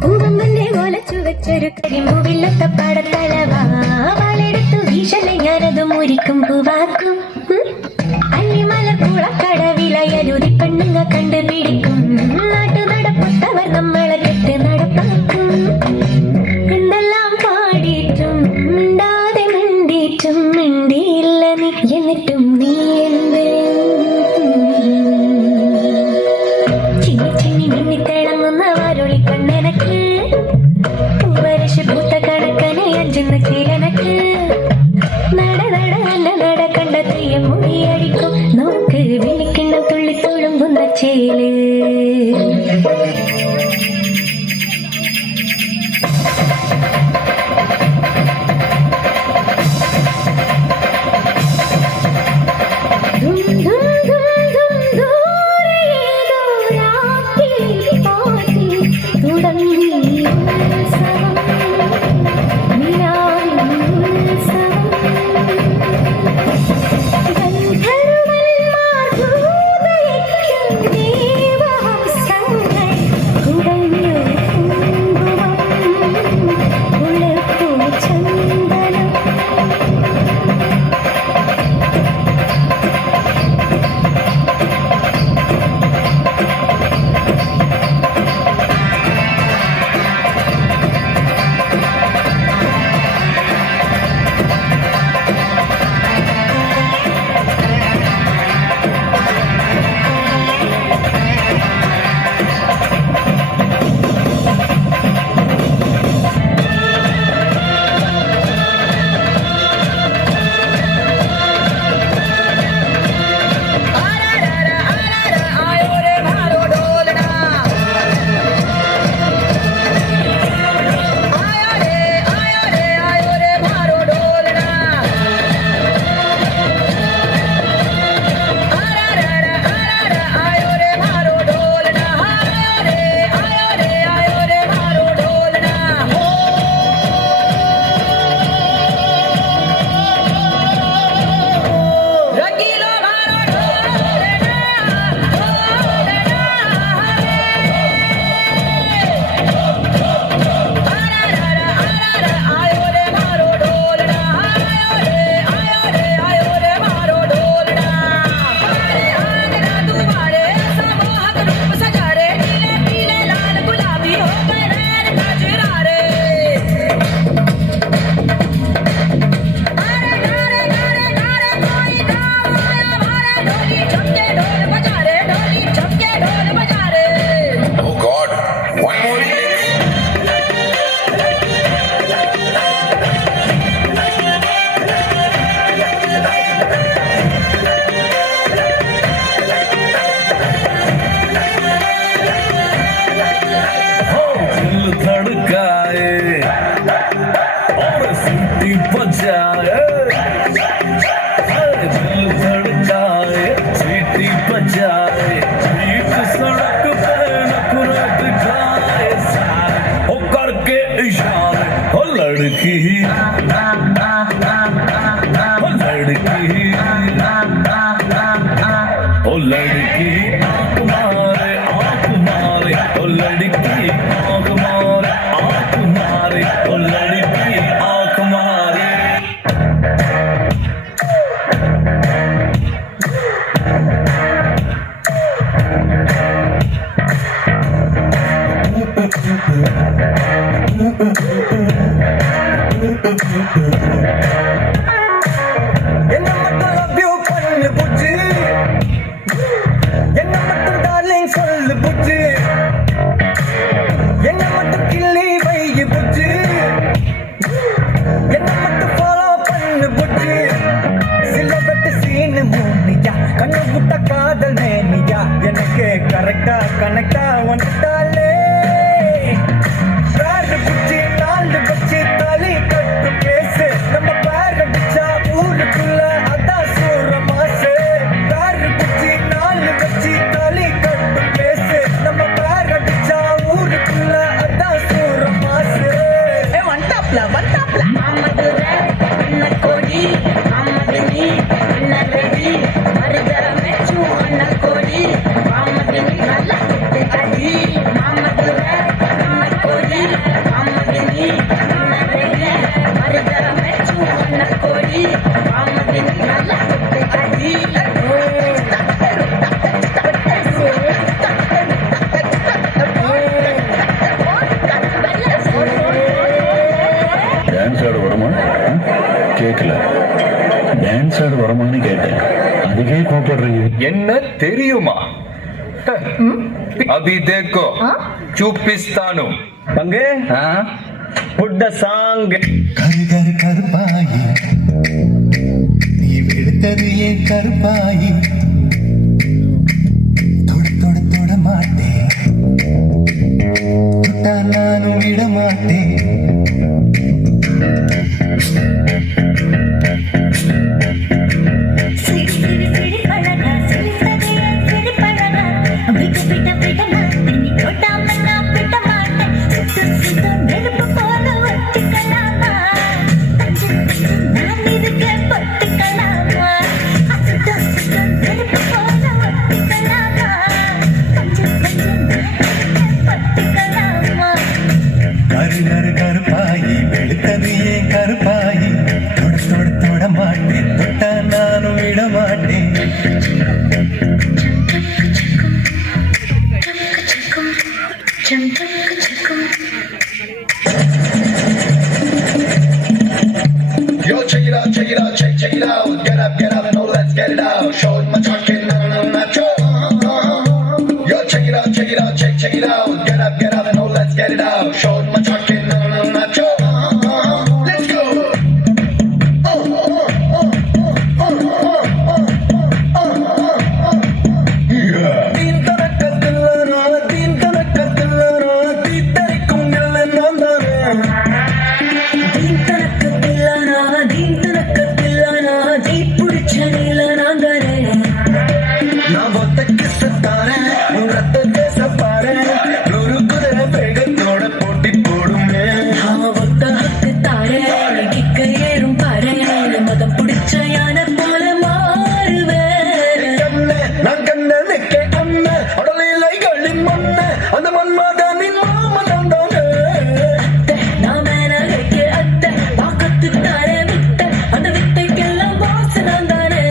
പൂവമ്പന്റെ ഓലച്ചു വെച്ചൊരു കരിമ്പൂവില്ലത്ത പാടത്തലവാ വാളെടുത്തു വീശലെ ഞാനത് മുരിക്കും പൂവാക്കും അല്ലിമലർ കുളക്കടവിലയരുതി പെണ്ണുങ്ങ കണ്ടുപിടിക്കും നാട്ടു നടപ്പൊത്തവർ നമ്മളെ കെട്ട് നടപ്പാക്കും എന്തെല്ലാം പാടിയിട്ടും മിണ്ടാതെ മിണ്ടിയിട്ടും മിണ്ടിയില്ല നീ എന്നിട്ടും നീ എന്ത് ചിന്നി ചിന്നി മിന്നിത്തിളങ്ങുന്ന വാരൊളി കണ്ണെനക്ക് വരശ് പൂത്ത കണക്കനെ അഞ്ചുന്ന ചീലനക്ക് നട നട അല്ല നട കണ്ട തെയ്യം മുടിയടിക്കും നോക്ക് വിളിക്കിണ്ണം തുള്ളി തുളുമ്പുന്ന ചേല് लड़की ओ लड़की आँख मारे ओ लड़की आँख मारे ओ लड़की आँख मारे என்ன மட்டும் love you பண்ணு புஜ்ஜி என்ன மட்டும் darling சொல்லு புஜ்ஜி என்ன மட்டும் கிள்ளி வை புஜ்ஜி என்ன மட்டும் follow பண்ணு புஜ்ஜி சிலபட்டு சீனு மூனியா கண்ணு விட்ட காதல் மேனியா எனக்கு கரெக்டா கனெக்டா வந்துட்டாலே பேரு புஜ்ஜி நாலு வச்சு தாலி கட்டு பேசு நம்ம பேர் அடிச்சா ஊருக்குள்ள டான்ஸ் ஆட வருமா கேட்கல. டான்ஸ் ஆட வருமானு கேட்டேன், அதுக்கே கோபப்படுறீங்க. என்ன தெரியுமா? अभी देखो చూపిస్తాను. பங்கு புட் த சாங். கரு கருப்பாயி நீ வெளுத்தது ஏன் கருப்பாயி, தொட தொட தொட மாட்டேன், தொட்டா நானும் விட மாட்டேன். சிரி சிரி சிரி பழகா சிரித்ததே சிரி பழகா விட்டு விட்டு விட்டு மாட்டேன் நீ தொட்டாம நான் விட மாட்டேன் சுத்து சுத்து நெருப்பு போல ஒட்டிக்கலாமா தச்சு தச்சு நான் இருக்க பொட்டிக்கலாமா சுத்து சுத்து நெருப்பு போல ஒட்டிக்கலாமா தச்சு தச்சு நான் இருக்க பொட்டிக்கலாமா. கரு கருப்பாயி வெளுத்தது ஏன் கருப்பாயி, தொட தொட தொட மாட்டேன், தொட்டா நானும் விட மாட்டேன். Yo, check it out, check it out. Get up, no, let's get it out. Show it, my talking, no, cho. Yo, check it out, check it out. Get up, no, let's get it out. Show it, my talking, no, cho. Let's go. தீன் தனக்கத்தில்லானா தீன் தனக்கத்தில்லானா தீத்தரிக்கும் நல்ல நான் தானே. தீன் தனக்கத்தில்லானா தீ பிடிச்ச நீல நான் தானே. நான் ஒத்த கிசத்தானே உன் ரத்தத்தை சப்பாரே, நூறு குதிரை வேகத்தோட போட்டி போடுமே. அவன் ஒத்த ஹக்கு தாரே கிக்க ஏறும் பாரு மதம் பிடிச்ச யானை போல மாறுவேன். கண்ணே நான் கண்ணனுக்கே அண்ணன் உடலிலைகளின் மண்ண அந்த மன்மதனின் மாமனம் தானே. நான் மேல வைக்க அத்தை பாக்கத்து தாரே விட்ட அந்த வித்தைக்கெல்லாம் பாசு நான் தானே.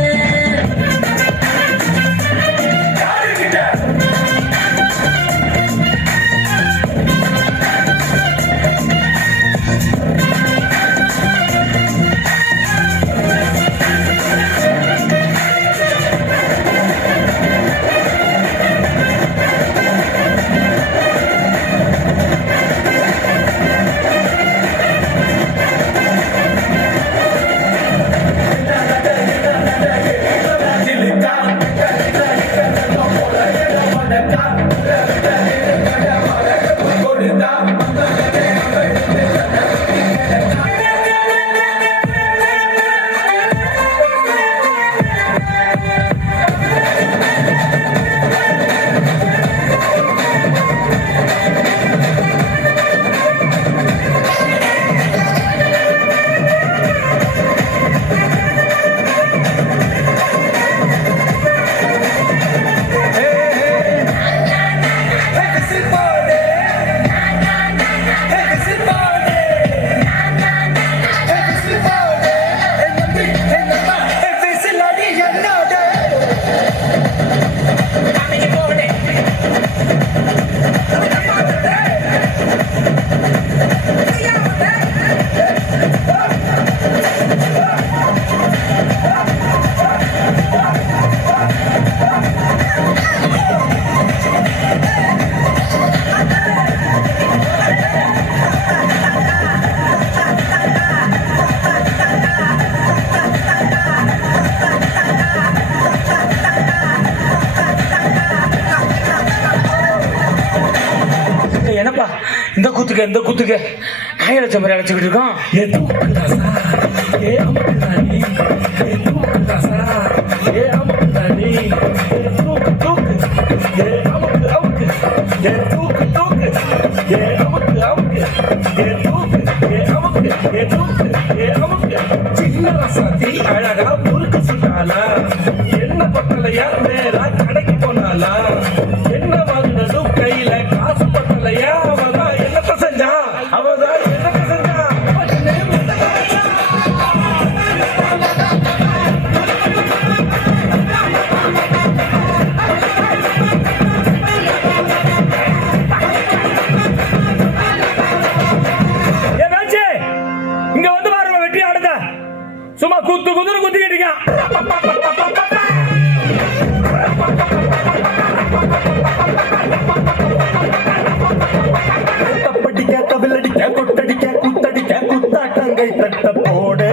என்னப்பா இந்த குத்துக்க கையடைச்ச மாதிரி அடைச்சிக்கிட்டு இருக்கோம். சின்ன ரசாத்தி அழகா முறுக்கு சுட்டாலா, என்ன பட்டலையா நேரா கடைக்கு போனாலா, என்ன வாங்கினதும் கையில காசு பட்டலையா, அவதான் என்னத்த செஞ்சா, அவதான் என்னத்த செஞ்சா. சும்மா குத்து குத்துன்னு குத்திக்கிட்டு இருக்கான். தப்படிக்க, கவிலடிக்க, கொட்டடிக்க, குத்தடிக்க, குத்தாட்டங்கை தட்ட போடு.